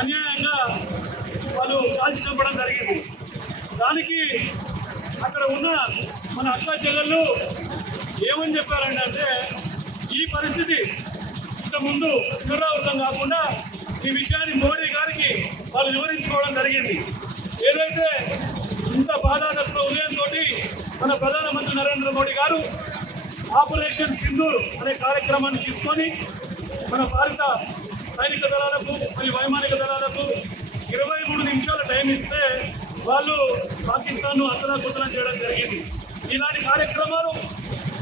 అన్యాయంగా వాళ్ళు కాల్చి చంపడం జరిగింది. దానికి అక్కడ ఉన్న మన అక్క చెల్లెళ్ళు ఏమని చెప్పారంటే ఈ పరిస్థితి ఇంత ముందు పునరావృతం కాకుండా ఈ విషయాన్ని మోడీ గారికి వాళ్ళు వివరించుకోవడం జరిగింది. ఏదైతే ఇంత బాధాకర ఉదయంతో మన ప్రధానమంత్రి నరేంద్ర మోడీ గారు ఆపరేషన్ సింధూర్ అనే కార్యక్రమాన్ని తీసుకొని మన భారత సైనిక దళాలకు మరియు వైమానిక దళాలకు 23 నిమిషాల టైం ఇస్తే వాళ్ళు పాకిస్తాన్ను అతలాకుతలం చేయడం జరిగింది. ఇలాంటి కార్యక్రమాలు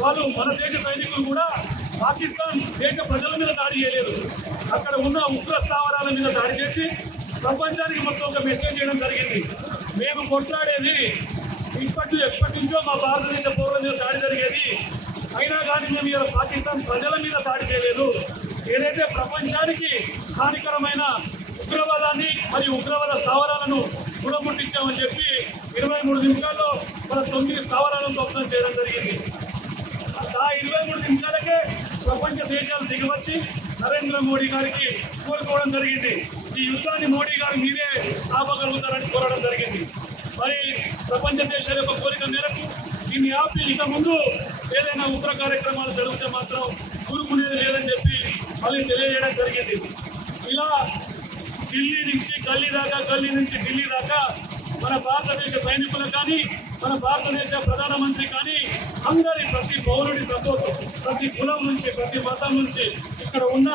వాళ్ళు మన దేశ సైనికులు కూడా పాకిస్తాన్ దేశ ప్రజల మీద దాడి చేయలేదు, అక్కడ ఉన్న ఉగ్ర స్థావరాల మీద దాడి చేసి ప్రపంచానికి మొత్తం ఒక మెసేజ్ చేయడం జరిగింది. మేము కొట్లాడేది ఎప్పటి నుంచో మా భారతదేశ పౌరుల మీద దాడి జరిగేది, అయినా కానీ మేము ఇలా పాకిస్తాన్ ప్రజల మీద దాడి చేయలేదు. ఏదైతే ప్రపంచానికి హానికరమైన ఉగ్రవాదాన్ని మరియు ఉగ్రవాద స్థావరాలను గుణముట్టించామని చెప్పి 23 నిమిషాల్లో మన 9 స్థావరాలను ధ్వంసం చేయడం జరిగింది. ఆ 23 నిమిషాలకే ప్రపంచ దేశాలు దిగివచ్చి నరేంద్ర మోడీ గారికి కోరుకోవడం జరిగింది. ఈ యుద్ధాన్ని మోడీ గారు మీరే ఆపగలుగుతారని కోరడం జరిగింది. మరి ప్రపంచ దేశాల యొక్క కోరిక మేరకు దీన్ని ఆపి ఇక ముందు ఏదైనా ఉగ్ర కార్యక్రమాలు జరిగితే మాత్రం కూరుకునేది లేదని చెప్పి మళ్ళీ తెలియజేయడం జరిగింది. ఇలా ఢిల్లీ నుంచి గల్లీ నుంచి ఢిల్లీ దాకా మన భారతదేశ సైనికులు కానీ మన భారతదేశ ప్రధానమంత్రి కానీ అందరి ప్రతి పౌరుడి సంతోషం, ప్రతి కులం నుంచి ప్రతి మతం నుంచి ఇక్కడ ఉన్న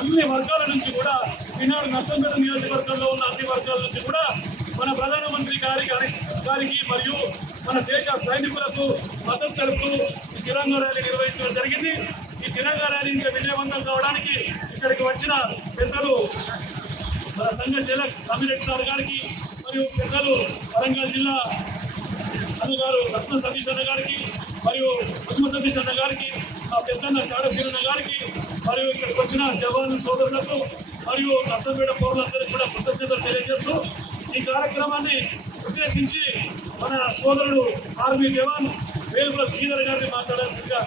అన్ని వర్గాల నుంచి కూడా ఈనాడు నర్సంపేట నియోజకవర్గంలో ఉన్న అన్ని వర్గాల నుంచి కూడా మన ప్రధానమంత్రి గారికి మరియు మన దేశ సైనికులకు మద్దతు తెలుపుతూ ఈ తిరంగా ర్యాలీ నిర్వహించడం జరిగింది. ఈ తిరంగా ర్యాలీ ఇంకా విజయవంతం కావడానికి ఇక్కడికి వచ్చిన పెద్దలు మన సంఘ చెలక్ సమిరెడ్డి సార్ గారికి మరియు పెద్దలు వరంగల్ జిల్లా అన్నగారు రత్న సతీష్ అన్న గారికి మరియు పద్మ సతీష్ అన్న గారికి ఆ పెద్దన్న చాడశీలన్న గారికి మరియు ఇక్కడికి వచ్చిన జవాను సోదరులకు మరియు నర్సంపేట పౌరులందరికీ కూడా కృతజ్ఞతలు తెలియజేస్తూ ఈ కార్యక్రమాన్ని ఉద్దేశించి మన సోదరుడు ఆర్మీ జవాన్ వేలుపుల శ్రీధర్ గారిని మాట్లాడాల్సిందిగా